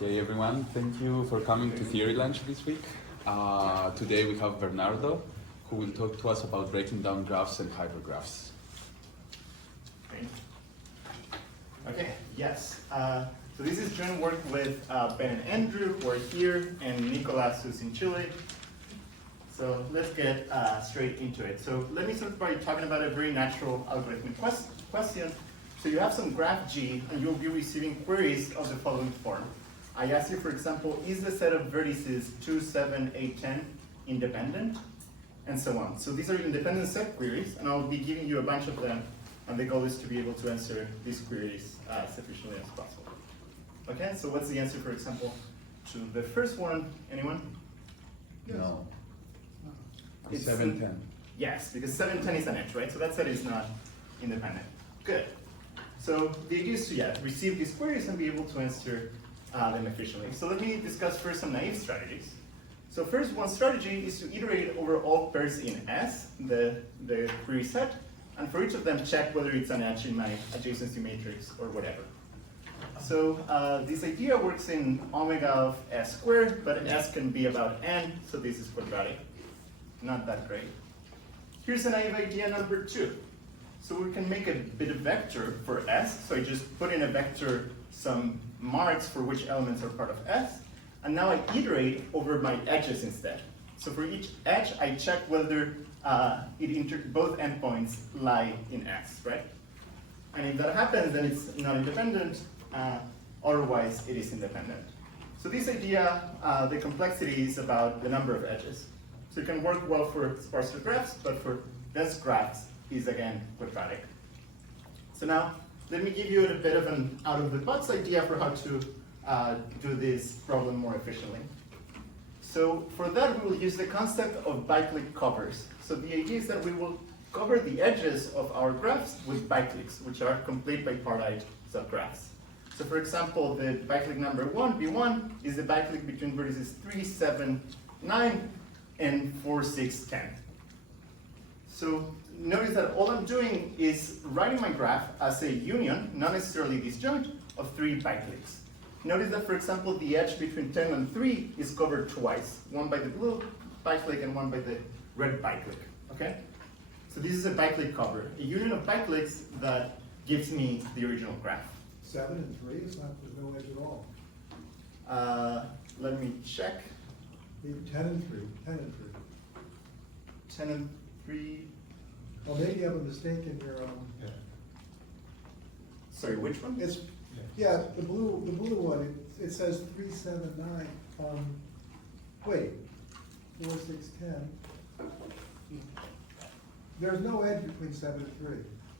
Hey everyone, thank you for coming to Theory Lunch this week. Today we have Bernardo, who will talk to us about breaking down graphs and hypergraphs. Okay, yes. So this is joint work with Ben and Andrew, who are here, and Nicolás, who's in Chile. So let's get straight into it. So let me start by talking about a very natural algorithmic question. So you have some graph G, and you'll be receiving queries of the following form. I ask you, for example, is the set of vertices 2, 7, 8, 10 independent? And so on. So these are independent set queries, and I'll be giving you a bunch of them, and the goal is to be able to answer these queries as efficiently as possible. Okay, so what's the answer, for example, to the first one? Anyone? No. It's 7, 10. Yes, because 7, 10 is an edge, right? So that set is not independent. Good. So the idea is to receive these queries and be able to answer them efficiently. So let me discuss first some naive strategies. So first, one strategy is to iterate over all pairs in S, the query set, and for each of them check whether it's an edge in my adjacency matrix or whatever. So this idea works in omega of S squared, but S can be about n, so this is quadratic. Not that great. Here's a naive idea number 2. So we can make a bit of vector for S. So I just put in a vector some marks for which elements are part of S. And now I iterate over my edges instead. So for each edge, I check whether both endpoints lie in S, right? And if that happens, then it's not independent. Otherwise, it is independent. So this idea, the complexity is about the number of edges. So it can work well for sparser graphs, but for dense graphs is again quadratic. So now, let me give you a bit of an out-of-the-box idea for how to do this problem more efficiently. So for that, we will use the concept of biclique covers. So the idea is that we will cover the edges of our graphs with bicliques, which are complete bipartite subgraphs. So for example, the biclique number 1, B1, is the biclique between vertices 3, 7, 9, and 4, 6, 10. So notice that all I'm doing is writing my graph as a union, not necessarily disjoint, of 3 bicliques. Notice that, for example, the edge between 10 and 3 is covered twice, one by the blue biclique and one by the red biclique, okay? So this is a biclique cover, a union of bicliques that gives me the original graph. 7 and 3 is not, there's no edge at all. Let me check. 10 and 3, 10 and 3. 10 and 3. Well, maybe you have a mistake in your, Sorry, which one? it's, yeah, the blue one, it says 3, 7, 9, wait, 4, 6, 10. There's no edge between 7 and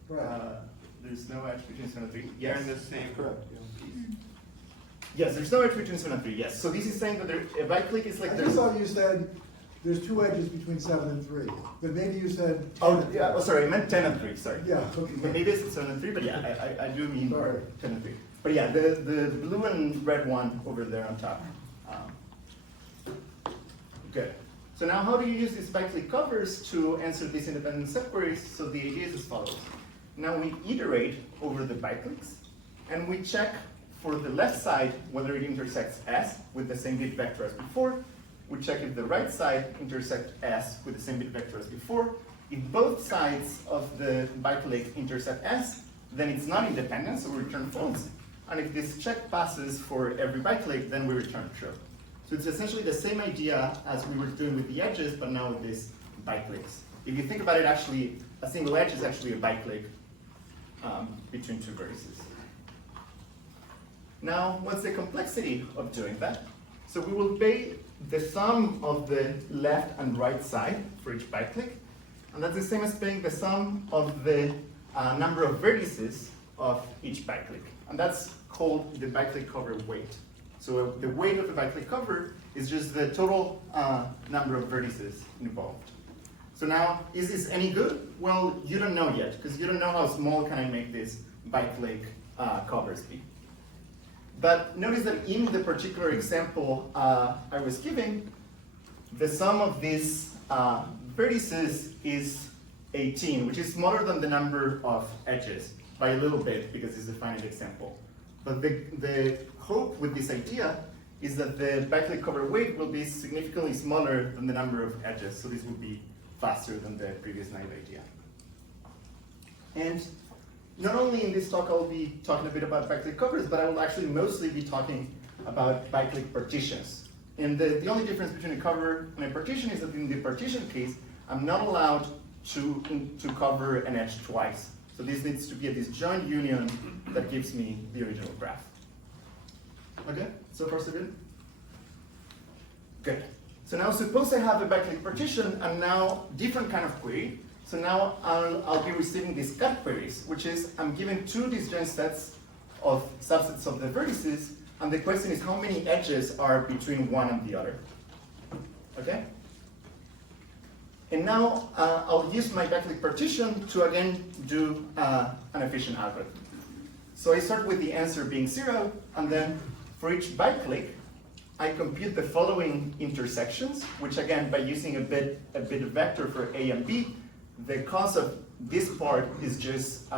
3, right? There's no edge between 7 and 3. They're Yes. in the same Correct. Yes, there's no edge between 7 and 3, yes. So this is saying that a biclique is like I there's... just thought you said there's 2 edges between 7 and 3, but maybe you said 10 Oh, and 3. yeah, sorry, I meant 10 and 3, sorry. Yeah, okay. Maybe it's 7 and 3, but yeah, I do mean Sorry. 10 and 3. But yeah, the blue and red one over there on top. Good. So now how do you use these biclique covers to answer these independent subqueries? So the idea is as follows. Now we iterate over the bicliques, and we check for the left side whether it intersects S with the same bit vector as before. We check if the right side intersects S with the same bit vector as before. If both sides of the biclique intersect S, then it's not independent, so we return false. And if this check passes for every biclique, then we return true. So it's essentially the same idea as we were doing with the edges, but now with these bicliques. If you think about it, actually, a single edge is actually a biclique between 2 vertices. Now, what's the complexity of doing that? So we will pay the sum of the left and right side for each biclique, and that's the same as paying the sum of the number of vertices of each biclique. And that's called the biclique cover weight. So the weight of the biclique cover is just the total number of vertices involved. So now, is this any good? Well, you don't know yet, because you don't know how small can I make these biclique covers be. But notice that in the particular example I was giving, the sum of these vertices is 18, which is smaller than the number of edges by a little bit because it's a finite example. But the hope with this idea is that the backlit cover weight will be significantly smaller than the number of edges, so this will be faster than the previous naive idea. And not only in this talk I'll be talking a bit about backlit covers, but I will actually mostly be talking about backlit partitions. And the only difference between a cover and a partition is that in the partition case, I'm not allowed to cover an edge twice. So this needs to be a disjoint union that gives me the original graph. Okay, so far so good? Good. So now suppose I have a backlit partition and now different kind of query. So now I'll be receiving these cut queries, which is I'm given two disjoint sets of subsets of the vertices, and the question is how many edges are between one and the other. Okay? And now I'll use my backlit partition to again do an efficient algorithm. So I start with the answer being 0, and then for each byte-click, I compute the following intersections, which again, by using a bit of vector for A and B, the cost of this part is just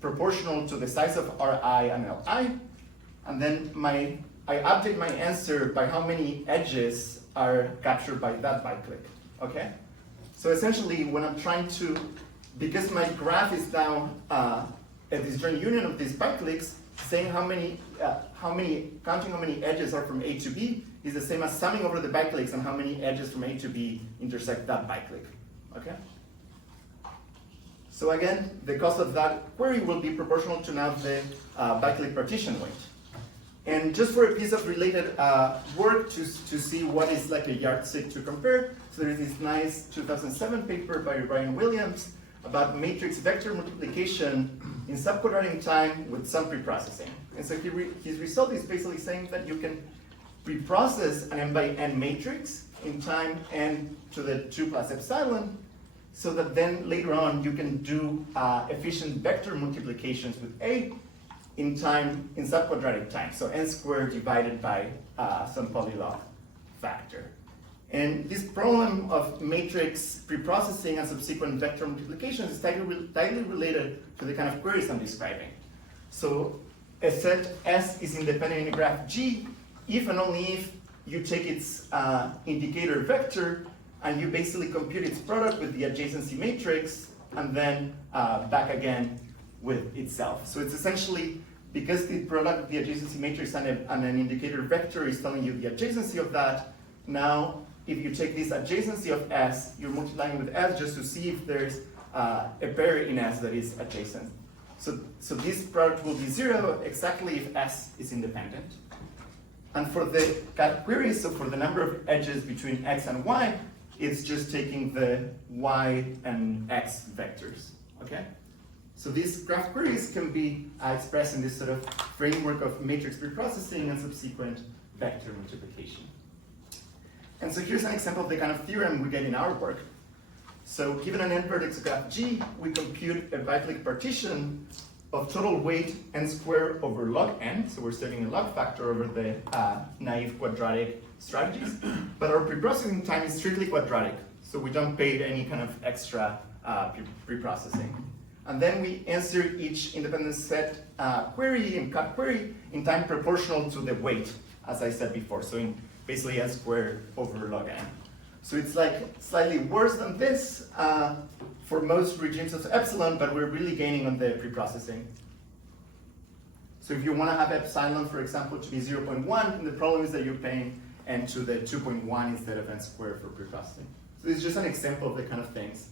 proportional to the size of Ri and Li. And then I update my answer by how many edges are captured by that byte-click, okay? So essentially, when I'm trying to, because my graph is now a disjoint union of these byte-clicks, saying counting how many edges are from A to B is the same as summing over the byte-clicks and how many edges from A to B intersect that byte-click, okay? So again, the cost of that query will be proportional to now the byte-click partition weight. And just for a piece of related work to see what is like a yardstick to compare, so there's this nice 2007 paper by Ryan Williams about matrix vector multiplication in subquadratic time with some preprocessing. And so his result is basically saying that you can preprocess an n by n matrix in time n to the 2 plus epsilon, so that then later on you can do efficient vector multiplications with A in time, in subquadratic time. So n squared divided by some polylog factor. And this problem of matrix preprocessing and subsequent vector multiplications is tightly related to the kind of queries I'm describing. So a set S is independent in a graph G if and only if you take its indicator vector and you basically compute its product with the adjacency matrix and then back again with itself. So it's essentially, because the product of the adjacency matrix and an indicator vector is telling you the adjacency of that, now if you take this adjacency of S, you're multiplying with S just to see if there's a pair in S that is adjacent. So this product will be 0 exactly if S is independent. And for the cat queries, so for the number of edges between X and Y, it's just taking the Y and X vectors, okay? So these graph queries can be expressed in this sort of framework of matrix preprocessing and subsequent vector multiplication. And so here's an example of the kind of theorem we get in our work. So given an n-vertex graph G, we compute a byte-click partition of total weight n squared over log n. So we're setting a log factor over the naive quadratic strategies. But our preprocessing time is strictly quadratic. So we don't pay any kind of extra preprocessing. And then we answer each independent set query and cut query in time proportional to the weight, as I said before. So in basically n squared over log n. So it's like slightly worse than this for most regimes of epsilon, but we're really gaining on the preprocessing. So if you want to have epsilon, for example, to be 0.1, then the problem is that you're paying n to the 2.1 instead of n squared for preprocessing. So this is just an example of the kind of things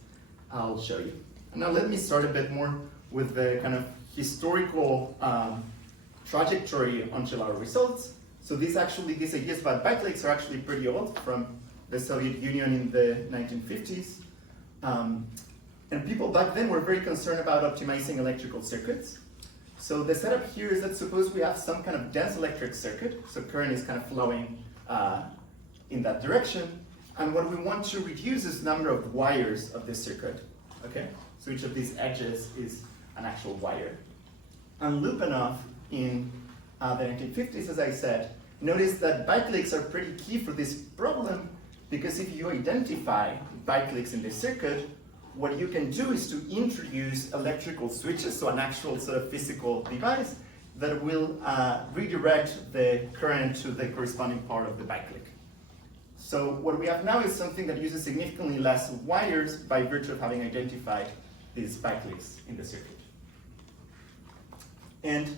I'll show you. And now let me start a bit more with the kind of historical trajectory until our results. So these ideas about byte-clicks are actually pretty old, from the Soviet Union in the 1950s. And people back then were very concerned about optimizing electrical circuits. So the setup here is that suppose we have some kind of dense electric circuit, so current is kind of flowing in that direction, and what we want to reduce is the number of wires of this circuit, okay? So each of these edges is an actual wire. And Lupinov in the 1950s, as I said, noticed that byte-clicks are pretty key for this problem, because if you identify byte-clicks in the circuit, what you can do is to introduce electrical switches, so an actual sort of physical device, that will redirect the current to the corresponding part of the biclique. So what we have now is something that uses significantly less wires by virtue of having identified these bicliques in the circuit. And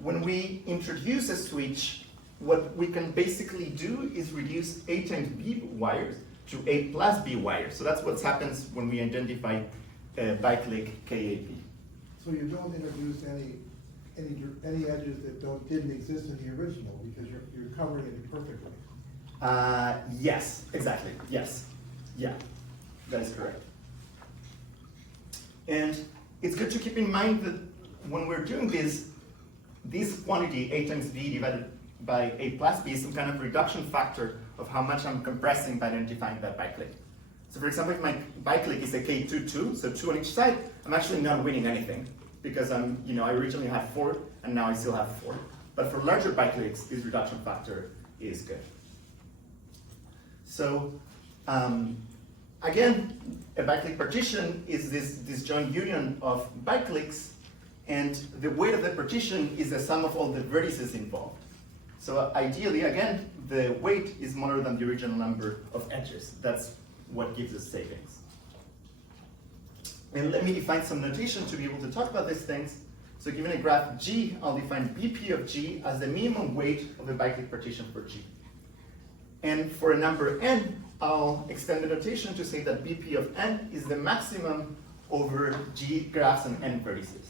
when we introduce a switch, what we can basically do is reduce A times B wires to A plus B wires. So that's what happens when we identify a biclique KAB. So you don't introduce any edges that didn't exist in the original because you're covering it perfectly. Yes, exactly. Yes. Yeah, that is correct. And it's good to keep in mind that when we're doing this quantity, A times B divided by A plus B, is some kind of reduction factor of how much I'm compressing by identifying that biclique. So for example, if my biclique is a K22, so 2 on each side, I'm actually not winning anything because I originally had 4 and now I still have 4. But for larger bicliques, this reduction factor is good. So again, a biclique partition is this disjoint union of bicliques, and the weight of the partition is the sum of all the vertices involved. So ideally, again, the weight is smaller than the original number of edges. That's what gives us savings. And let me define some notation to be able to talk about these things. So given a graph G, I'll define BP of G as the minimum weight of a biclique partition for G. And for a number n, I'll extend the notation to say that BP of n is the maximum over G graphs and n vertices.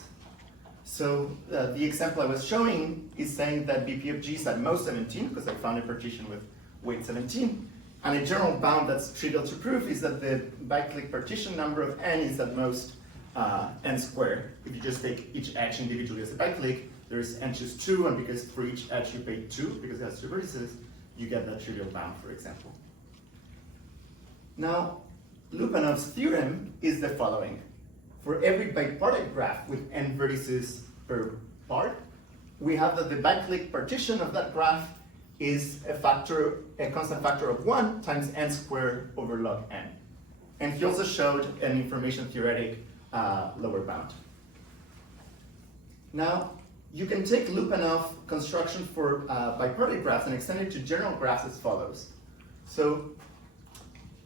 So the example I was showing is saying that BP of G is at most 17, because I found a partition with weight 17. And a general bound that's trivial to prove is that the biclique partition number of n is at most n squared. If you just take each edge individually as a biclique, there's n choose 2, and because for each edge you pay 2, because it has 2 vertices, you get that trivial bound, for example. Now, Lupanov's theorem is the following. For every bipartite graph with n vertices per part, we have that the biclique partition of that graph is a constant factor of 1 times n squared over log n. And he also showed an information theoretic lower bound. Now, you can take Lupanov construction for bipartite graphs and extend it to general graphs as follows. So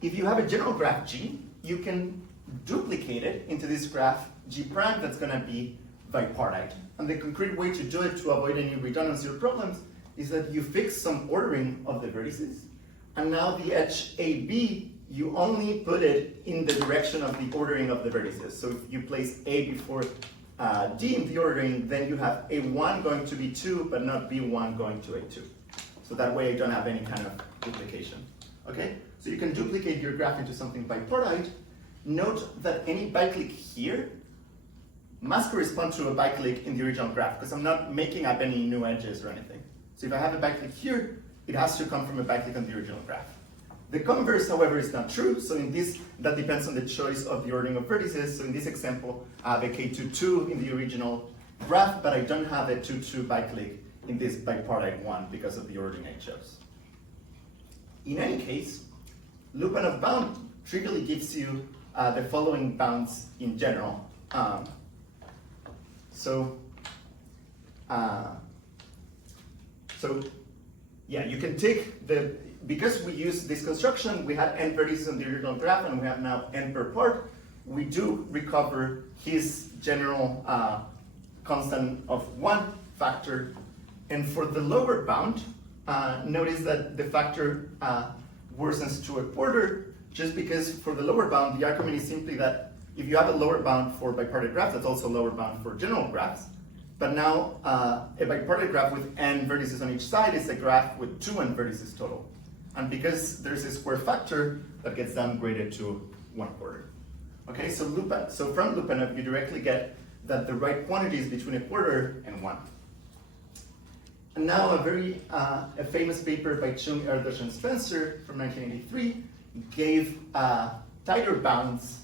if you have a general graph G, you can duplicate it into this graph G prime that's going to be bipartite. And the concrete way to do it to avoid any redundancy or problems is that you fix some ordering of the vertices. And now the edge AB, you only put it in the direction of the ordering of the vertices. So if you place A before D in the ordering, then you have A1 going to B2, but not B1 going to A2. So that way I don't have any kind of duplication. Okay? So you can duplicate your graph into something bipartite. Note that any biclique here must correspond to a biclique in the original graph, because I'm not making up any new edges or anything. So if I have a biclique here, it has to come from a biclique on the original graph. The converse, however, is not true. So in this, that depends on the choice of the ordering of vertices. So in this example, I have a K22 in the original graph, but I don't have a 2-2 biclique in this bipartite one because of the ordering I chose. In any case, Lupanov bound trivially gives you the following bounds in general. Yeah, you can take because we use this construction, we had n vertices on the original graph and we have now n per part, we do recover his general constant of 1 factor. And for the lower bound, notice that the factor worsens to a quarter, just because for the lower bound, the argument is simply that if you have a lower bound for bipartite graphs, that's also a lower bound for general graphs. But now a bipartite graph with n vertices on each side is a graph with 2 n vertices total. And because there's a square factor, that gets downgraded to 1/4. Okay, so from Lupanov, you directly get that the right quantity is between 1/4 and 1. And now a famous paper by Chung, Erdős, and Spencer from 1983 gave tighter bounds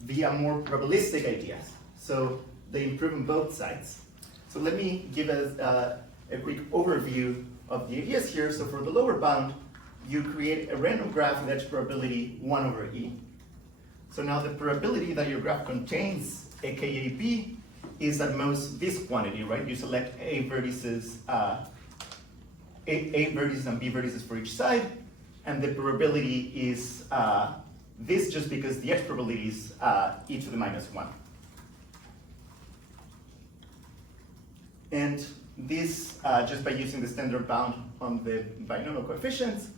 via more probabilistic ideas. So they improve on both sides. So let me give a quick overview of the ideas here. So for the lower bound, you create a random graph with edge probability 1/e. So now the probability that your graph contains a KAB is at most this quantity, right? You select A vertices, A vertices and B vertices for each side, and the probability is this just because the edge probability is e to the minus 1. And this, just by using the standard bound on the binomial coefficients,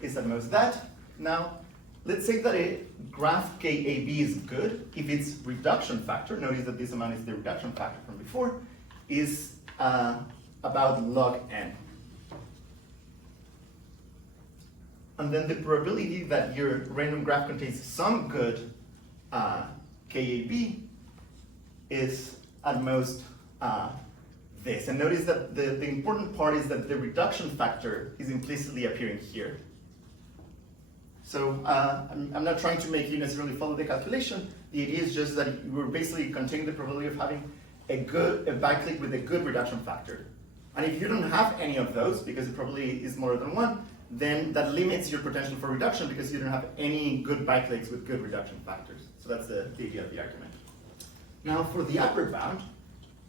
is at most that. Now, let's say that a graph KAB is good if its reduction factor, notice that this amount is the reduction factor from before, is about log n. And then the probability that your random graph contains some good KAB is at most this. And notice that the important part is that the reduction factor is implicitly appearing here. So I'm not trying to make you necessarily follow the calculation. The idea is just that we're basically containing the probability of having a biclic with a good reduction factor. And if you don't have any of those, because the probability is more than 1, then that limits your potential for reduction because you don't have any good biclics with good reduction factors. So that's the idea of the argument. Now for the upper bound,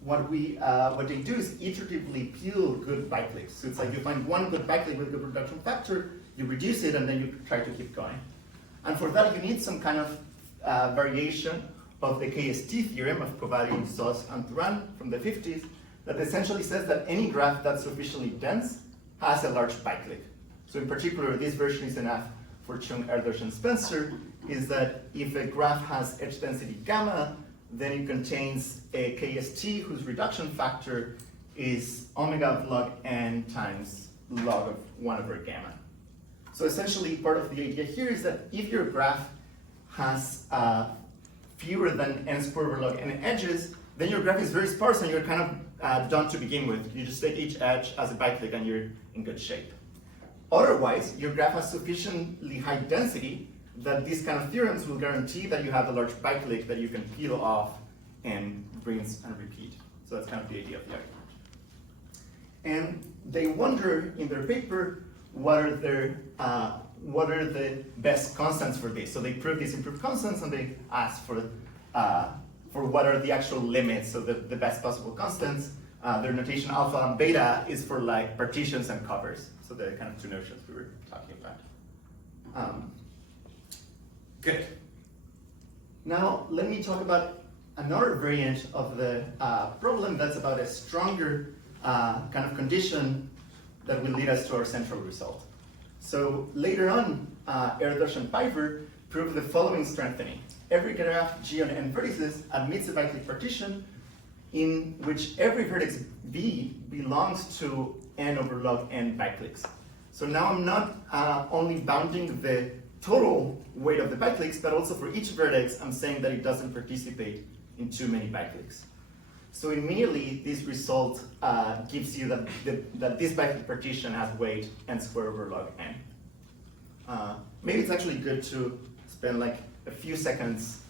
what they do is iteratively peel good biclics. So it's like you find one good biclic with good reduction factor, you reduce it, and then you try to keep going. And for that, you need some kind of variation of the KST theorem of Kovali, Sos, and Turan from the 50s that essentially says that any graph that's sufficiently dense has a large biclic. So in particular, this version is enough for Chung, Erdős, and Spencer, is that if a graph has edge density gamma, then it contains a KST whose reduction factor is omega of log n times log of 1 over gamma. So essentially, part of the idea here is that if your graph has fewer than n squared over log n edges, then your graph is very sparse and you're kind of done to begin with. You just take each edge as a biclic and you're in good shape. Otherwise, your graph has sufficiently high density that these kind of theorems will guarantee that you have a large biclic that you can peel off and rinse and repeat. So that's kind of the idea of the argument. And they wonder in their paper what are the best constants for this. So they prove these improved constants and they ask for what are the actual limits, so the best possible constants. Their notation alpha and beta is for like partitions and covers. So the kind of two notions we were talking about. Good. Now let me talk about another variant of the problem that's about a stronger kind of condition that will lead us to our central result. So later on, Erdős and Piver proved the following strengthening. Every graph G on n vertices admits a biclic partition in which every vertex V belongs to n over log n biclics. So now I'm not only bounding the total weight of the biclics, but also for each vertex, I'm saying that it doesn't participate in too many biclics. So immediately, this result gives you that this biclic partition has weight n squared over log n. Maybe it's actually good to spend like a few seconds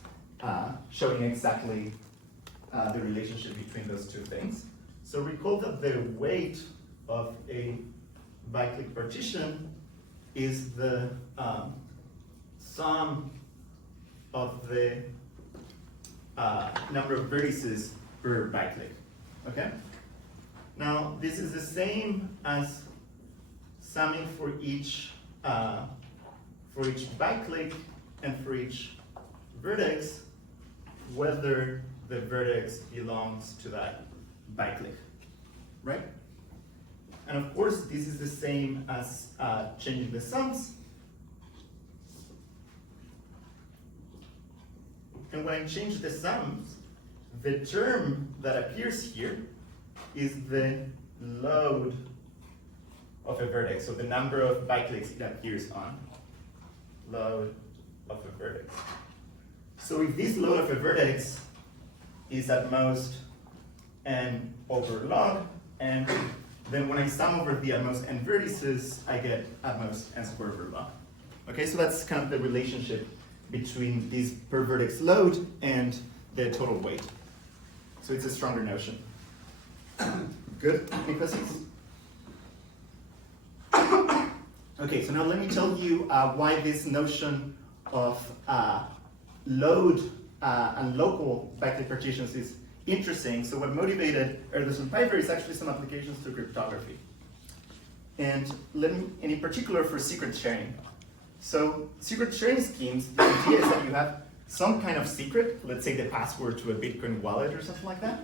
showing exactly the relationship between those two things. So recall that the weight of a biclic partition is the sum of the number of vertices per biclic. Okay? Now this is the same as summing for each biclic and for each vertex, whether the vertex belongs to that biclic, right? And of course, this is the same as changing the sums. And when I change the sums, the term that appears here is the load of a vertex, so the number of biclics it appears on. Load of a vertex. So if this load of a vertex is at most n over log, and then when I sum over the at most n vertices, I get at most n squared over log. Okay, so that's kind of the relationship between this per vertex load and the total weight. So it's a stronger notion. Good? Any questions? Okay, so now let me tell you why this notion of load and local biclic partitions is interesting. So what motivated Erdős and Piper is actually some applications to cryptography. And in particular for secret sharing. So secret sharing schemes, the idea is that you have some kind of secret, let's say the password to a Bitcoin wallet or something like that.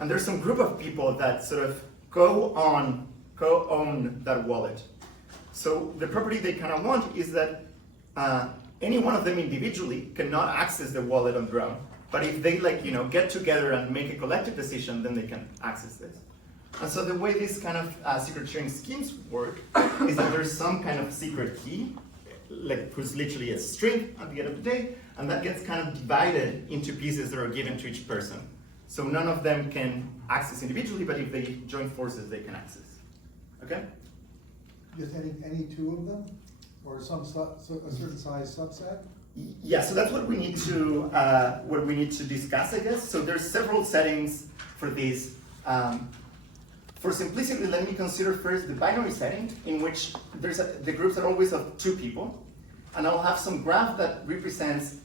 And there's some group of people that sort of co-own that wallet. So the property they kind of want is that any one of them individually cannot access the wallet on their own. But if they get together and make a collective decision, then they can access this. And so the way these kind of secret sharing schemes work is that there's some kind of secret key, who's literally a string at the end of the day, and that gets kind of divided into pieces that are given to each person. So none of them can access individually, but if they join forces, they can access. Okay? Just any two of them, or a certain size subset? Yeah, so that's what we need to discuss, I guess. So there's several settings for these. For simplicity, let me consider first the binary setting, in which the groups are always of two people, and I'll have some graph that represents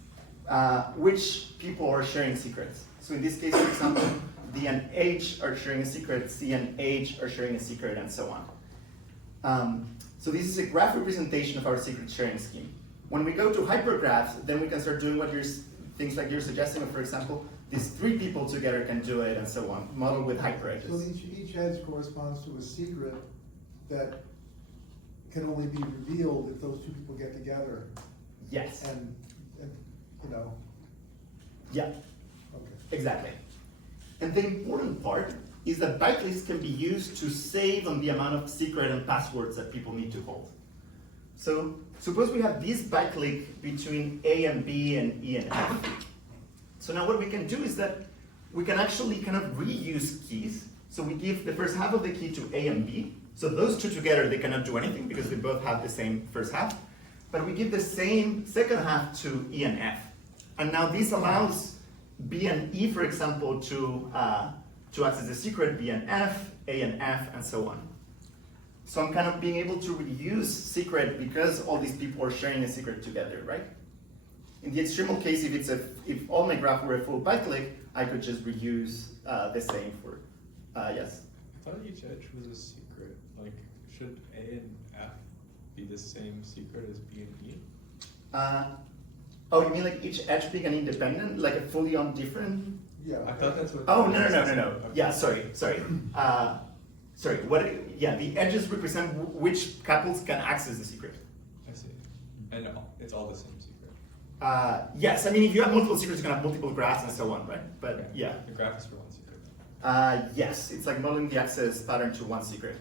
which people are sharing secrets. So in this case, for example, D and H are sharing a secret, C and H are sharing a secret, and so on. So this is a graph representation of our secret sharing scheme. When we go to hypergraphs, then we can start doing things like you're suggesting, for example, these three people together can do it, and so on, modeled with hyperedges. So each edge corresponds to a secret that can only be revealed if those two people get together. Yes. And Yeah. Okay. Exactly. And the important part is that bytecliques can be used to save on the amount of secret and passwords that people need to hold. So suppose we have this byteclique between A and B and E and F. So now what we can do is that we can actually kind of reuse keys. So we give the first half of the key to A and B. So those two together, they cannot do anything because they both have the same first half. But we give the same second half to E and F. And now this allows B and E, for example, to access the secret, B and F, A and F, and so on. So I'm kind of being able to reuse secret because all these people are sharing a secret together, right? In the extremal case, if all my graph were a full byteclique, I could just reuse the same for, yes? I thought each edge was a secret. Like, should A and F be the same secret as B and E? Oh, you mean like each edge being an independent, like a fully on different? Yeah. I thought that's what. Oh, no. Okay. Yeah, sorry. The edges represent which couples can access the secret. I see. And it's all the same secret. Yes, I mean, if you have multiple secrets, you can have multiple graphs and so on, right? But Okay. yeah. The graph is for one secret. Yes, it's like modeling the access pattern to one secret.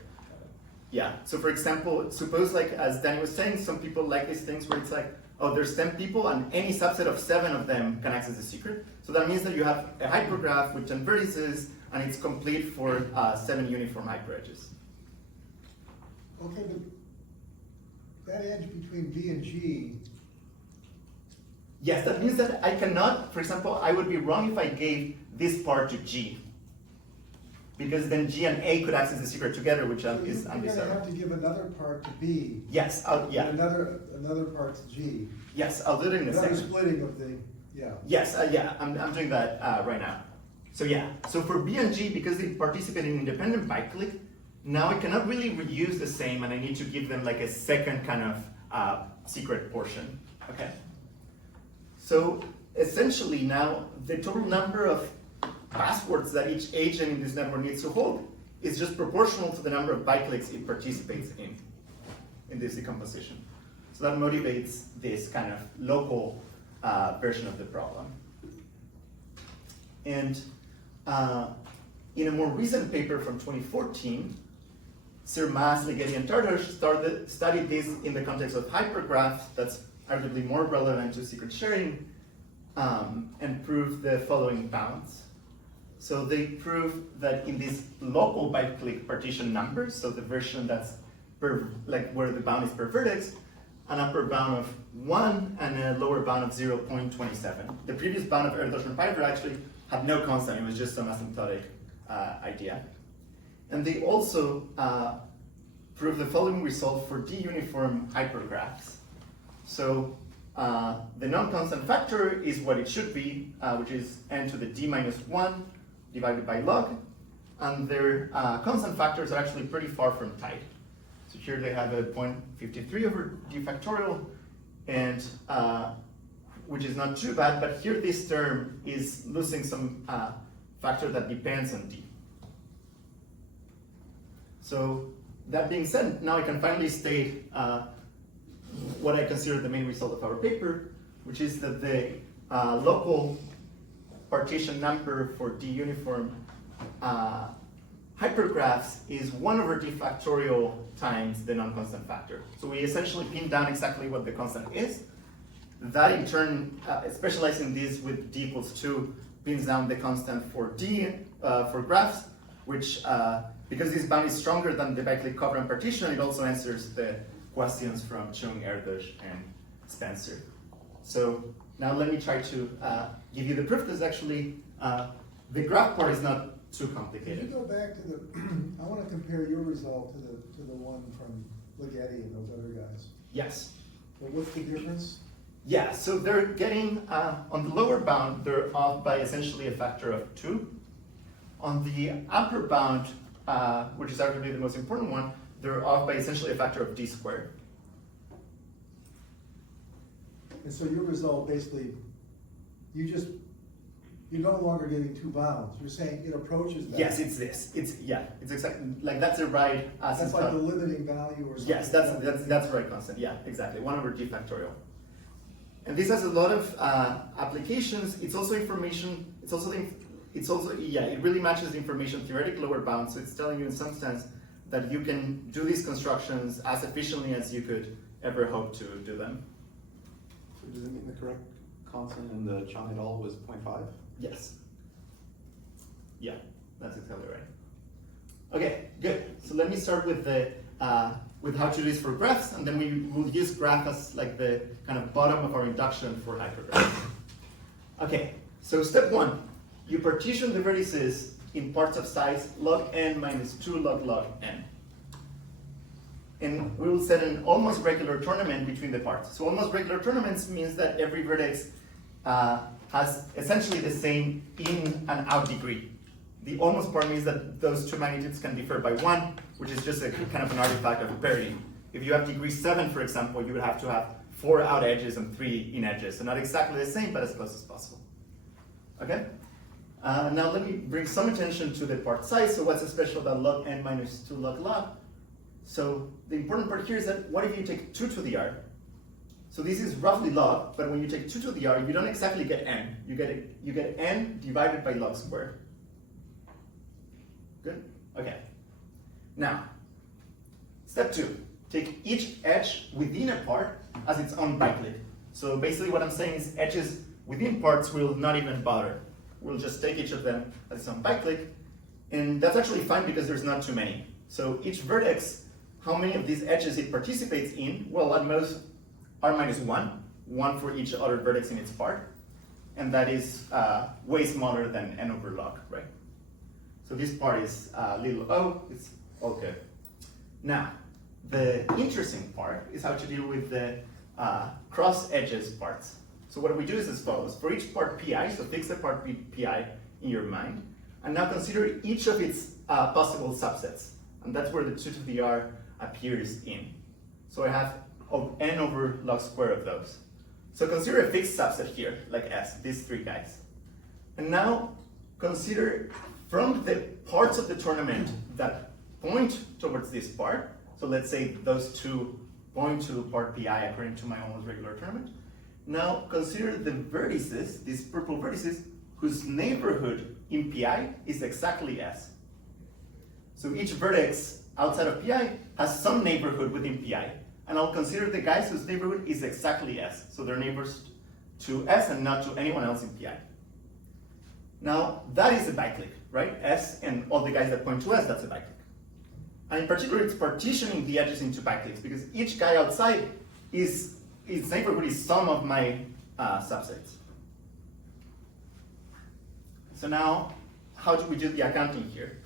Yeah, so for example, suppose like as Danny was saying, some people like these things where it's like, oh, there's 10 people and any subset of 7 of them can access the secret. So that means that you have a hypergraph with 10 vertices and it's complete for 7 uniform hyperedges. Okay, but that edge between B and G. Yes, that means that I cannot, for example, I would be wrong if I gave this part to G. Because then G and A could access the secret together, which is You're going to undesirable. have to give another part to B. Yes, yeah. And another part to G. Yes, I'll do it in a Another second. splitting of the, yeah. Yes, I'm doing that right now. So yeah, so for B and G, because they participate in independent byteclique, now I cannot really reuse the same and I need to give them like a second kind of secret portion, okay? So essentially now, the total number of passwords that each agent in this network needs to hold is just proportional to the number of bytecliques it participates in this decomposition. So that motivates this kind of local version of the problem. And in a more recent paper from 2014, Csirmaz, Ligeti, and Tardos studied this in the context of hypergraphs, that's arguably more relevant to secret sharing, and proved the following bounds. So they proved that in these local byteclique partition numbers, so the version that's where the bound is per vertex, an upper bound of 1 and a lower bound of 0.27. The previous bound of Erdős and Piper actually had no constant, it was just some asymptotic idea. And they also proved the following result for D-uniform hypergraphs. So the non-constant factor is what it should be, which is n to the d minus 1 divided by log, and their constant factors are actually pretty far from tight. So here they have a 0.53 over d factorial, and which is not too bad, but here this term is losing some factor that depends on d. So that being said, now I can finally state what I consider the main result of our paper, which is that the local partition number for d uniform hypergraphs is 1 over d factorial times the non-constant factor. So we essentially pin down exactly what the constant is. That in turn, specializing this with d equals 2, pins down the constant for d for graphs, which because this bound is stronger than the biclique covariant partition, it also answers the questions from Chung, Erdős, and Spencer. So now let me try to give you the proof, because actually the graph part is not too complicated. Can you go back to the, I want to compare your result to the one from Ligeti and those other guys. Yes. But what's the difference? Yeah, so they're getting, on the lower bound, they're off by essentially a factor of 2. On the upper bound, which is arguably the most important one, they're off by essentially a factor of d squared. And so your result basically, you're no longer getting two bounds. You're saying it approaches that. Yes, it's this. It's exactly, like that's the right asymptotic. That's like the limiting value or something. Yes, that's the right constant. Yeah, exactly. 1 over d factorial. And this has a lot of applications. It's also information. It really matches the information theoretic lower bound. So it's telling you in some sense that you can do these constructions as efficiently as you could ever hope to do them. So does it mean the correct constant in the Chung et al. Was 0.5? Yes. Yeah, that's exactly right. Okay, good. So let me start with the with how to do this for graphs, and then we will use graph as like the kind of bottom of our induction for hypergraphs. Okay, so step 1, you partition the vertices in parts of size log n minus 2 log n. And we will set an almost regular tournament between the parts. So almost regular tournaments means that every vertex has essentially the same in and out degree. The almost part means that those two magnitudes can differ by 1, which is just a kind of an artifact of parity. If you have degree 7, for example, you would have to have 4 out edges and 3 in edges. So not exactly the same, but as close as possible. Okay? Now let me bring some attention to the part size. So what's so special about log n minus 2 log? So the important part here is that what if you take 2 to the r? So this is roughly log, but when you take 2 to the r, you don't exactly get n. You get n divided by log squared. Good? Okay. Now, step 2. Take each edge within a part as its own biclique. So basically what I'm saying is edges within parts will not even bother. We'll just take each of them as its own biclique. And that's actually fine because there's not too many. So each vertex, how many of these edges it participates in? Well, at most, r minus 1 for each other vertex in its part. And that is way smaller than n over log, right? So this part is little o, it's all good. Now, the interesting part is how to deal with the cross edges parts. So what we do is as follows. For each part pi, so fix the part pi in your mind, and now consider each of its possible subsets. And that's where the 2 to the r appears in. So I have n over log square of those. So consider a fixed subset here, like S, these 3 guys. And now consider from the parts of the tournament that point towards this part, so let's say those 2 point to part pi according to my almost regular tournament. Now consider the vertices, these purple vertices, whose neighborhood in pi is exactly S. So each vertex outside of pi has some neighborhood within pi. And I'll consider the guys whose neighborhood is exactly S. So they're neighbors to S and not to anyone else in pi. Now, that is a biclique, right? S and all the guys that point to S, that's a biclique. And in particular, it's partitioning the edges into bicliques because each guy outside is, its neighborhood is some of my subsets. So now, how do we do the accounting here?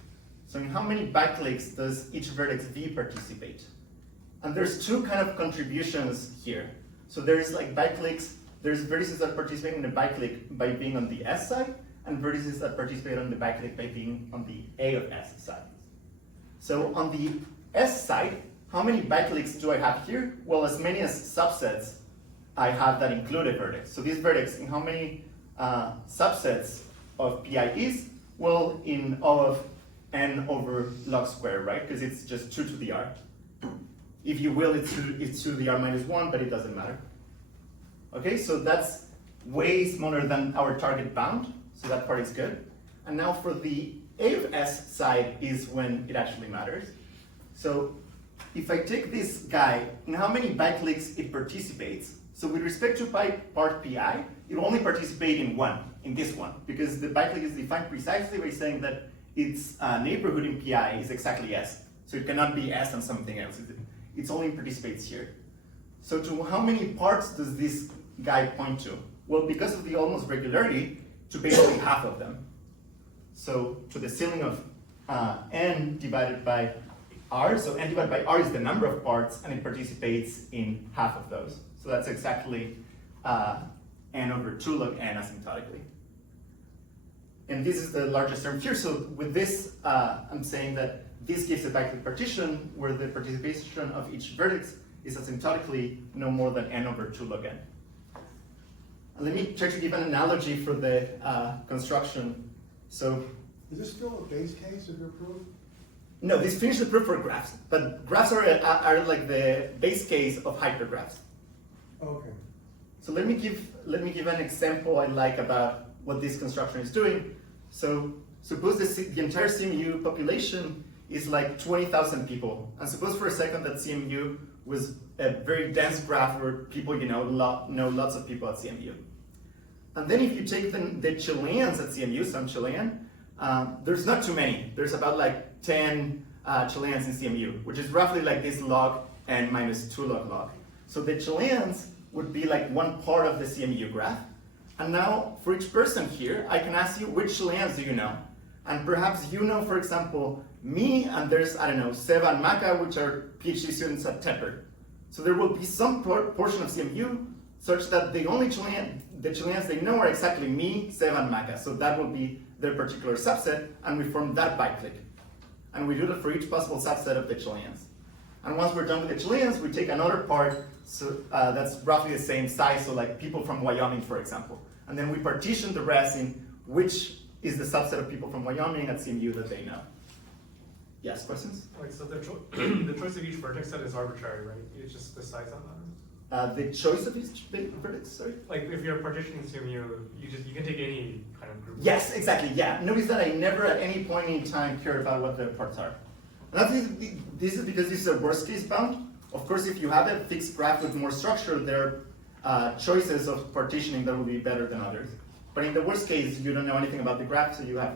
So in how many bicliques does each vertex V participate? And there's 2 kind of contributions here. So there's like bicliques, there's vertices that participate in a biclique by being on the S side, and vertices that participate on the biclique by being on the A of S side. So on the S side, how many bicliques do I have here? Well, as many as subsets I have that include a vertex. So this vertex, in how many subsets of Pi is? Well, in O of n over log squared, right? Because it's just 2 to the r. If you will, it's 2 to the r minus 1, but it doesn't matter. Okay, so that's way smaller than our target bound, so that part is good. And now for the A of S side is when it actually matters. So if I take this guy, in how many bicliques it participates, so with respect to part Pi, it will only participate in one, in this one, because the biclique is defined precisely by saying that its neighborhood in Pi is exactly S. So it cannot be S and something else. It only participates here. So to how many parts does this guy point to? Well, because of the almost regularity, to basically half of them. So to the ceiling of n divided by r. So n divided by r is the number of parts, and it participates in half of those. So that's exactly n over 2 log n asymptotically. And this is the largest term here. So with this, I'm saying that this gives a biclique partition where the participation of each vertex is asymptotically no more than n over 2 log n. And let me try to give an analogy for the construction. So, Is this still a base case of your proof? no, this finished the proof for graphs, but graphs are like the base case of hypergraphs. Okay. So let me give an example I like about what this construction is doing. So suppose the entire CMU population is like 20,000 people, and suppose for a second that CMU was a very dense graph where people know lots of people at CMU. And then if you take the Chileans at CMU, some Chilean, there's not too many. There's about like 10 Chileans in CMU, which is roughly like this log n minus 2 log. So the Chileans would be like one part of the CMU graph. And now for each person here, I can ask you which Chileans do you know? And perhaps you know, for example, me, and there's, I don't know, Seba and Maca, which are PhD students at Tepper. So there will be some portion of CMU such that the only Chileans they know are exactly me, Seba, and Maca. So that will be their particular subset, and we form that biclique. And we do that for each possible subset of the Chileans. And once we're done with the Chileans, we take another part so that's roughly the same size, so like people from Wyoming, for example. And then we partition the rest in which is the subset of people from Wyoming at CMU that they know. Yes, questions? Like, so the choice of each vertex set is arbitrary, right? It's just the size on that. The choice of each vertex, sorry? Like, if you're partitioning CMU, you can take any kind of group. Yes, exactly, yeah. Notice that I never at any point in time care about what the parts are. And this is because this is a worst case bound. Of course, if you have a fixed graph with more structure, there are choices of partitioning that will be better than others. But in the worst case, you don't know anything about the graph, so you have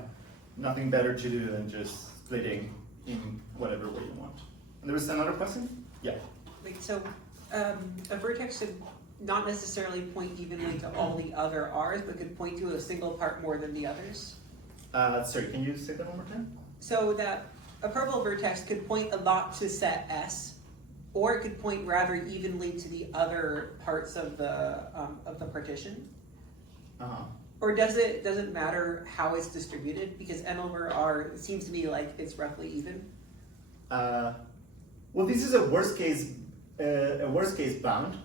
nothing better to do than just splitting in whatever way you want. And there was another question? Yeah. Wait, so a vertex should not necessarily point evenly to all the other R's, but could point to a single part more than the others? Sorry, can you say that one more time? So that a purple vertex could point a lot to set S, or it could point rather evenly to the other parts of the partition. Or does it matter how it's distributed? Because n over r, it seems to me like it's roughly even. Well, this is a worst case bound.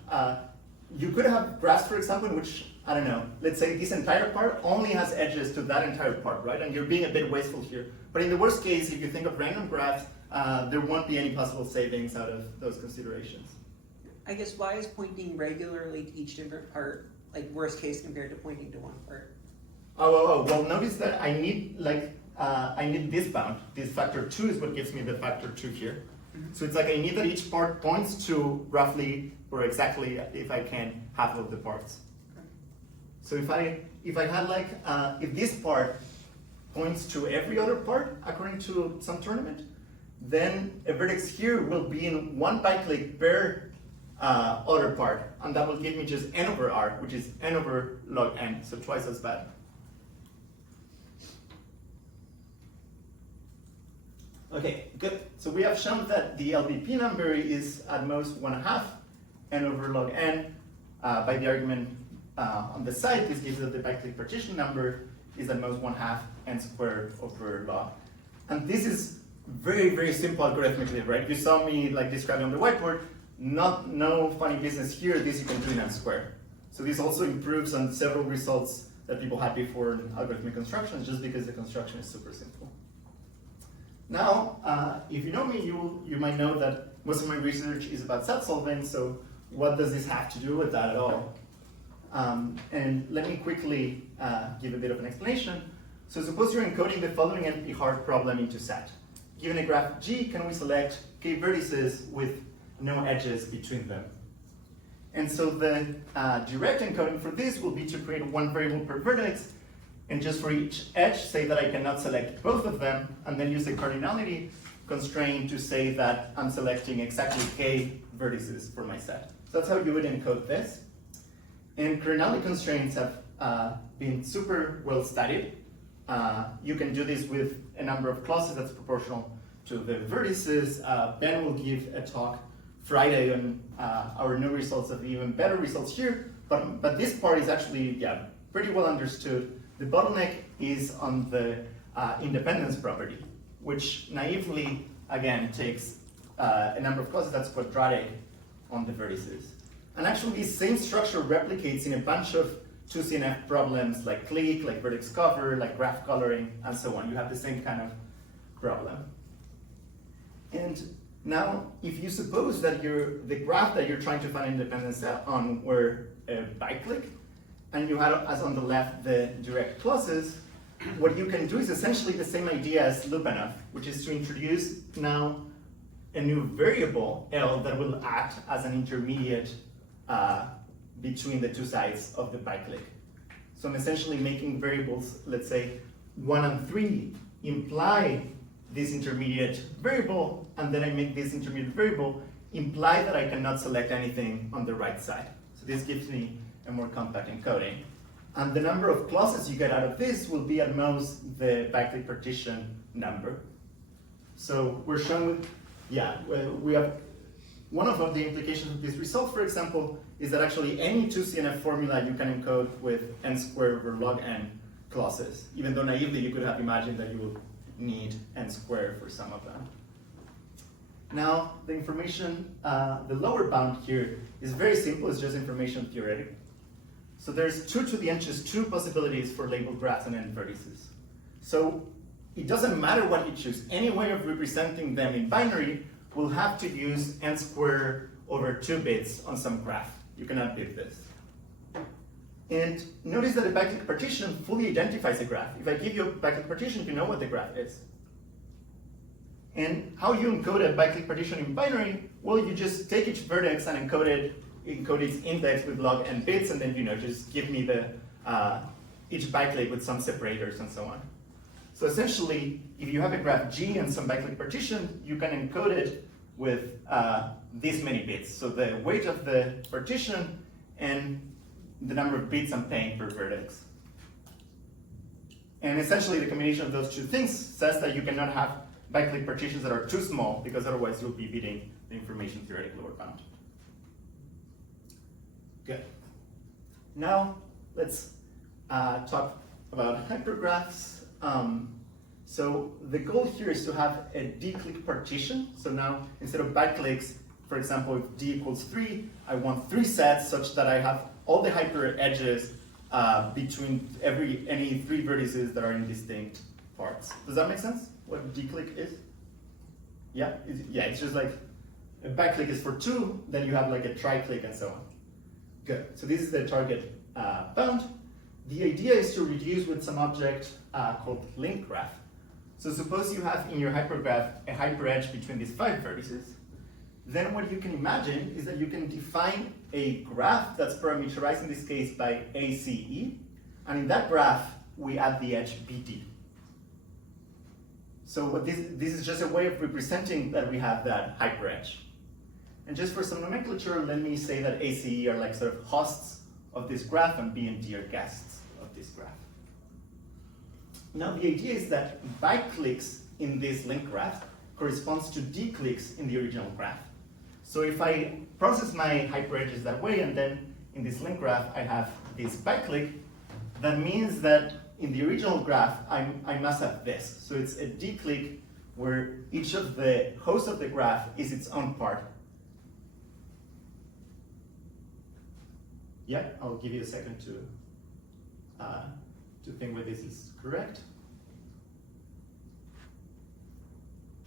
You could have graphs, for example, in which, I don't know, let's say this entire part only has edges to that entire part, right? And you're being a bit wasteful here. But in the worst case, if you think of random graphs, there won't be any possible savings out of those considerations. I guess why is pointing regularly to each different part like worst case compared to pointing to one part? Well, notice that I need this bound. This factor 2 is what gives me the factor 2 here. Mm-hmm. So it's like I need that each part points to roughly or exactly, if I can, half of the parts. Okay. So if I had like if this part points to every other part according to some tournament, then a vertex here will be in one biclique per other part, and that will give me just n over r, which is n over log n, so twice as bad. Okay, good. So we have shown that the LBP number is at most 1/2 n over log n by the argument on the side. This gives us the biclique partition number, is at most 1/2 n squared over log. And this is very, very simple algorithmically, right? You saw me like describing on the whiteboard, no funny business here, this you can do in n squared. So this also improves on several results that people had before in algorithmic construction, just because the construction is super simple. Now, if you know me, you might know that most of my research is about subsolving, so what does this have to do with that at all? And let me quickly give a bit of an explanation. So suppose you're encoding the following NP-hard problem into set. Given a graph G, can we select k vertices with no edges between them? And so the direct encoding for this will be to create one variable per vertex, and just for each edge, say that I cannot select both of them, and then use a cardinality constraint to say that I'm selecting exactly k vertices for my set. So that's how you would encode this. And cardinality constraints have been super well studied. You can do this with a number of clauses that's proportional to the vertices. Ben will give a talk Friday on our new results of even better results here, but this part is actually pretty well understood. The bottleneck is on the independence property, which naively, again, takes a number of clauses that's quadratic on the vertices. And actually, this same structure replicates in a bunch of 2CNF problems like clique, like vertex cover, like graph coloring, and so on. You have the same kind of problem. And now, if you suppose that the graph that you're trying to find independence on were a bicyclic, and you had, as on the left, the direct clauses, what you can do is essentially the same idea as Lupinov, which is to introduce now a new variable, L, that will act as an intermediate between the two sides of the bicyclic. So I'm essentially making variables, let's say 1 and 3 imply this intermediate variable, and then I make this intermediate variable imply that I cannot select anything on the right side. So this gives me a more compact encoding. And the number of clauses you get out of this will be at most the bicyclic partition number. So we're showing, we have one of the implications of this result, for example, is that actually any 2CNF formula you can encode with n squared over log n clauses, even though naively you could have imagined that you would need n squared for some of them. Now, the information, the lower bound here is very simple, it's just information theoretic. So there's 2 to the n just 2 possibilities for labeled graphs and n vertices. So it doesn't matter what you choose, any way of representing them in binary will have to use n squared over 2 bits on some graph. You cannot beat this. And notice that a bicyclic partition fully identifies a graph. If I give you a bicyclic partition, you know what the graph is. And how you encode a bicyclic partition in binary? Well, you just take each vertex and encode its index with log n bits, and then just give me the each bicyclic with some separators and so on. So essentially, if you have a graph G and some bicyclic partition, you can encode it with this many bits. So the weight of the partition and the number of bits I'm paying per vertex. And essentially, the combination of those two things says that you cannot have bicyclic partitions that are too small, because otherwise you'll be beating the information theoretic lower bound. Good. Now, let's talk about hypergraphs. So the goal here is to have a d-clique partition. So now, instead of bicyclics, for example, if d equals 3, I want 3 sets such that I have all the hyper edges between any 3 vertices that are in distinct parts. Does that make sense? What d-clique is? Yeah, it's just like a bicyclic is for 2, then you have like a triclic and so on. Good. So this is the target bound. The idea is to reduce with some object called link graph. So suppose you have in your hypergraph a hyperedge between these 5 vertices. Then what you can imagine is that you can define a graph that's parameterized in this case by ACE, and in that graph we add the edge BD. So what this is just a way of representing that we have that hyperedge. And just for some nomenclature, let me say that ACE are like sort of hosts of this graph, and B and D are guests of this graph. Now the idea is that bicyclics in this link graph corresponds to d-cliques in the original graph. So if I process my hyperedges that way, and then in this link graph I have this bicyclic, that means that in the original graph, I must have this. So it's a d-clique where each of the hosts of the graph is its own part. Yeah, I'll give you a second to think whether this is correct.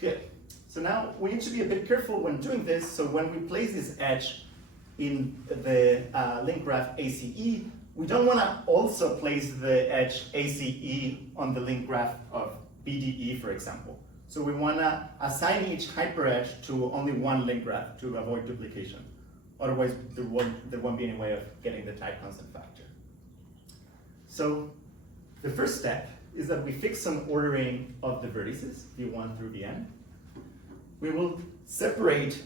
Good. So now we need to be a bit careful when doing this. So when we place this edge in the link graph ACE, we don't want to also place the edge ACE on the link graph of BDE, for example. So we want to assign each hyperedge to only one link graph to avoid duplication. Otherwise, there won't be any way of getting the type constant factor. So the first step is that we fix some ordering of the vertices, V1 through Vn. We will separate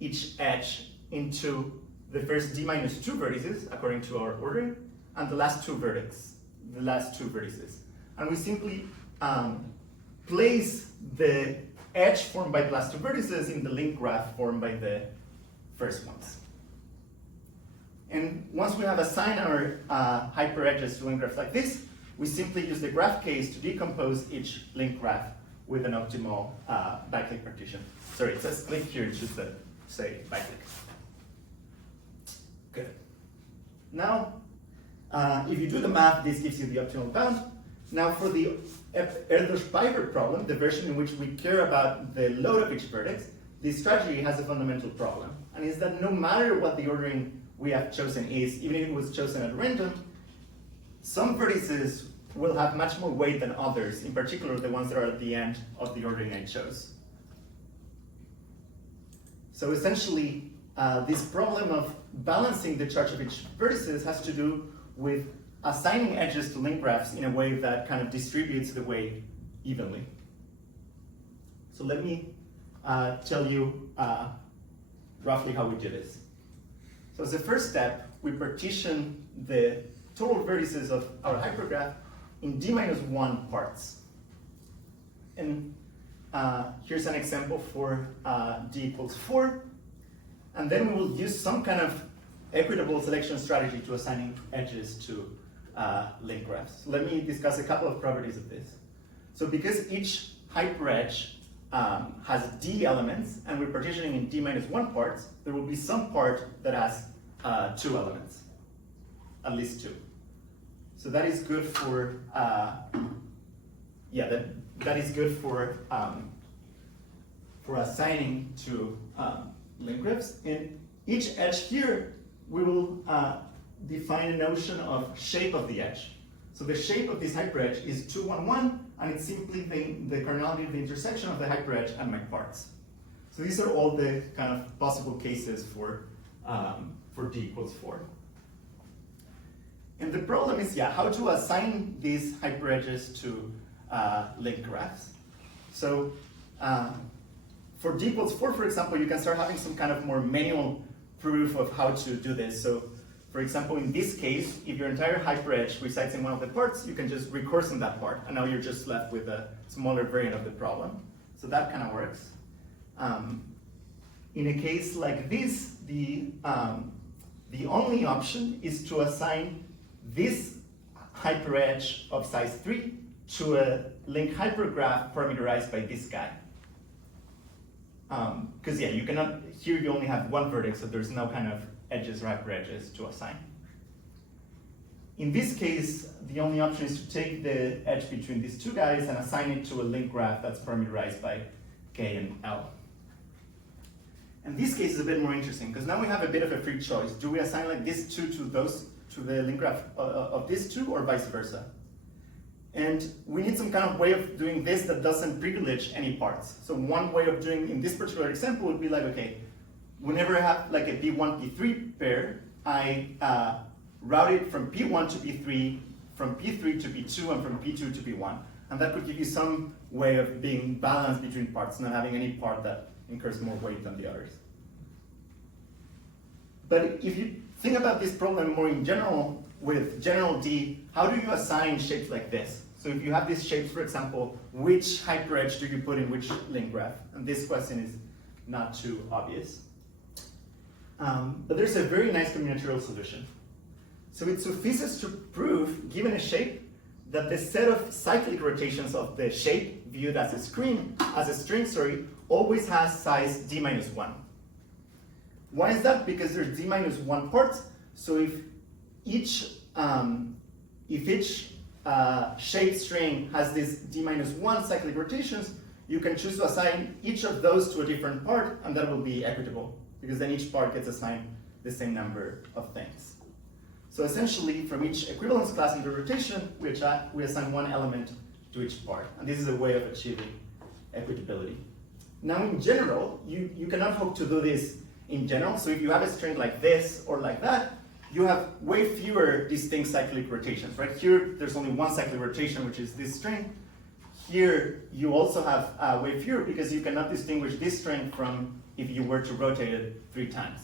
each edge into the first d minus 2 vertices, according to our ordering, and the last two vertices. And we simply place the edge formed by the last two vertices in the link graph formed by the first ones. And once we have assigned our hyperedges to link graphs like this, we simply use the graph case to decompose each link graph with an optimal biclique partition. Sorry, it says click here, it should say biclique. Good. Now, if you do the math, this gives you the optimal bound. Now for the Erdős pivot problem, the version in which we care about the load of each vertex, this strategy has a fundamental problem. And is that no matter what the ordering we have chosen is, even if it was chosen at random, some vertices will have much more weight than others, in particular the ones that are at the end of the ordering I chose. So essentially, this problem of balancing the charge of each vertices has to do with assigning edges to link graphs in a way that kind of distributes the weight evenly. So let me tell you roughly how we do this. So as a first step, we partition the total vertices of our hypergraph in d-1 parts. And here's an example for d equals 4. And then we will use some kind of equitable selection strategy to assigning edges to link graphs. So let me discuss a couple of properties of this. So because each hyperedge has d elements, and we're partitioning in d-1 parts, there will be some part that has 2 elements, at least 2. So that is good for, that is good for assigning to link graphs. And each edge here, we will define a notion of shape of the edge. So the shape of this hyperedge is 2, 1, 1, and it's simply the cardinality of the intersection of the hyperedge and my parts. So these are all the kind of possible cases for d equals 4. And the problem is, how to assign these hyperedges to link graphs. So for d equals 4, for example, you can start having some kind of more manual proof of how to do this. So for example, in this case, if your entire hyperedge resides in one of the parts, you can just recurse in that part, and now you're just left with a smaller variant of the problem. So that kind of works. In a case like this, the only option is to assign this hyperedge of size 3 to a link hypergraph parameterized by this guy. Because you cannot, here you only have one vertex, so there's no kind of edges or hyperedges to assign. In this case, the only option is to take the edge between these two guys and assign it to a link graph that's parameterized by K and L. And this case is a bit more interesting, because now we have a bit of a free choice. Do we assign like this 2 to the link graph of these 2, or vice versa? And we need some kind of way of doing this that doesn't privilege any parts. So one way of doing in this particular example would be like, okay, whenever I have like a P1, P3 pair, I route it from P1 to P3, from P3 to P2, and from P2 to P1. And that could give you some way of being balanced between parts, not having any part that incurs more weight than the others. But if you think about this problem more in general, with general D, how do you assign shapes like this? So if you have these shapes, for example, which hyperedge do you put in which link graph? And this question is not too obvious. But there's a very nice combinatorial solution. So it suffices to prove, given a shape, that the set of cyclic rotations of the shape viewed as a string, always has size d minus 1. Why is that? Because there's d minus 1 parts. So if each shape string has this d minus 1 cyclic rotations, you can choose to assign each of those to a different part, and that will be equitable, because then each part gets assigned the same number of things. So essentially, from each equivalence class in the rotation, we assign one element to each part. And this is a way of achieving equitability. Now, in general, you cannot hope to do this in general. So if you have a string like this or like that, you have way fewer distinct cyclic rotations, right? Here, there's only one cyclic rotation, which is this string. Here, you also have way fewer because you cannot distinguish this string from if you were to rotate it 3 times.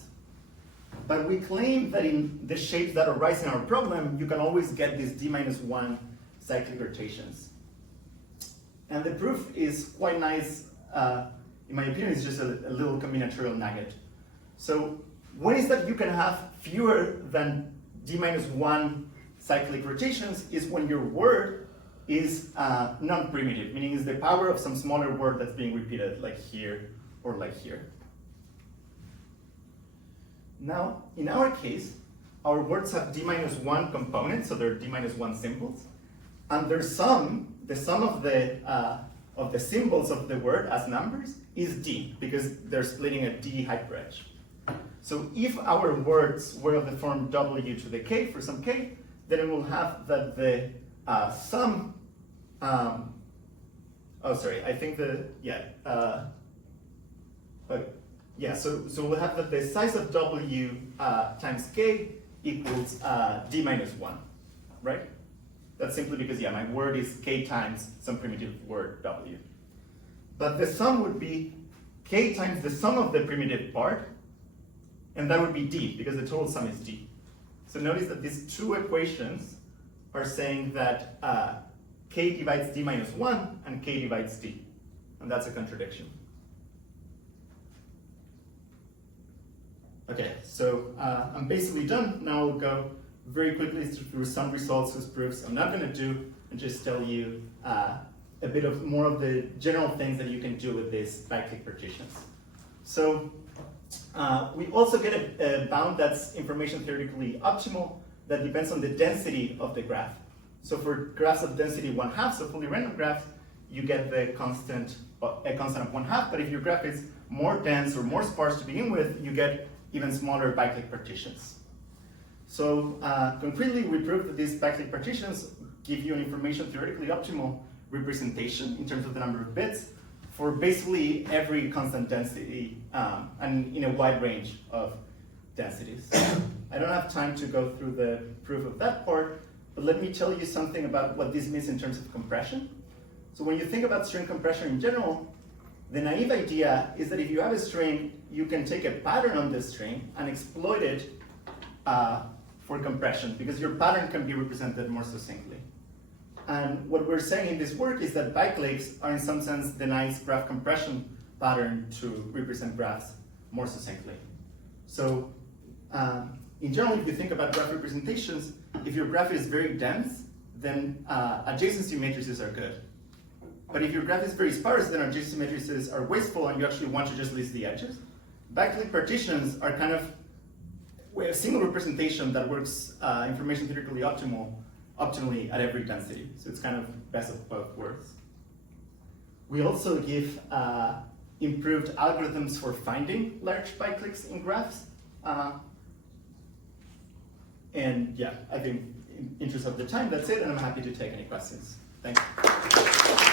But we claim that in the shapes that arise in our problem, you can always get these d minus 1 cyclic rotations. And the proof is quite nice. In my opinion, it's just a little combinatorial nugget. So what is that you can have fewer than d minus 1 cyclic rotations is when your word is non-primitive, meaning it's the power of some smaller word that's being repeated, like here or like here. Now, in our case, our words have d minus 1 components, so they're d minus 1 symbols, and their sum, the sum of the symbols of the word as numbers is d, because they're splitting a d hyperedge. So if our words were of the form w to the k for some k, then it will have that the sum, so we'll have that the size of w times k equals d minus 1, right? That's simply because, my word is k times some primitive word w. But the sum would be k times the sum of the primitive part, and that would be d, because the total sum is d. So notice that these two equations are saying that k divides d minus 1 and k divides d, and that's a contradiction. Okay, so I'm basically done. Now I'll go very quickly through some results as proofs. I'm not going to do and just tell you a bit of more of the general things that you can do with these cyclic partitions. So we also get a bound that's information theoretically optimal that depends on the density of the graph. So for graphs of density 1/2, so fully random graphs, you get the constant, a constant of 1/2. But if your graph is more dense or more sparse to begin with, you get even smaller bicyclic partitions. So concretely, we proved that these bicyclic partitions give you an information theoretically optimal representation in terms of the number of bits for basically every constant density and in a wide range of densities. I don't have time to go through the proof of that part, but let me tell you something about what this means in terms of compression. So when you think about string compression in general, the naive idea is that if you have a string, you can take a pattern on this string and exploit it for compression, because your pattern can be represented more succinctly. And what we're saying in this work is that bicliques are in some sense the nice graph compression pattern to represent graphs more succinctly. So in general, if you think about graph representations, if your graph is very dense, then adjacency matrices are good. But if your graph is very sparse, then adjacency matrices are wasteful and you actually want to just list the edges. Backlit partitions are kind of a single representation that works information theoretically optimally at every density. So it's kind of best of both worlds. We also give improved algorithms for finding large bicliques in graphs. And yeah, I think in interest of the time, that's it, and I'm happy to take any questions. Thank you.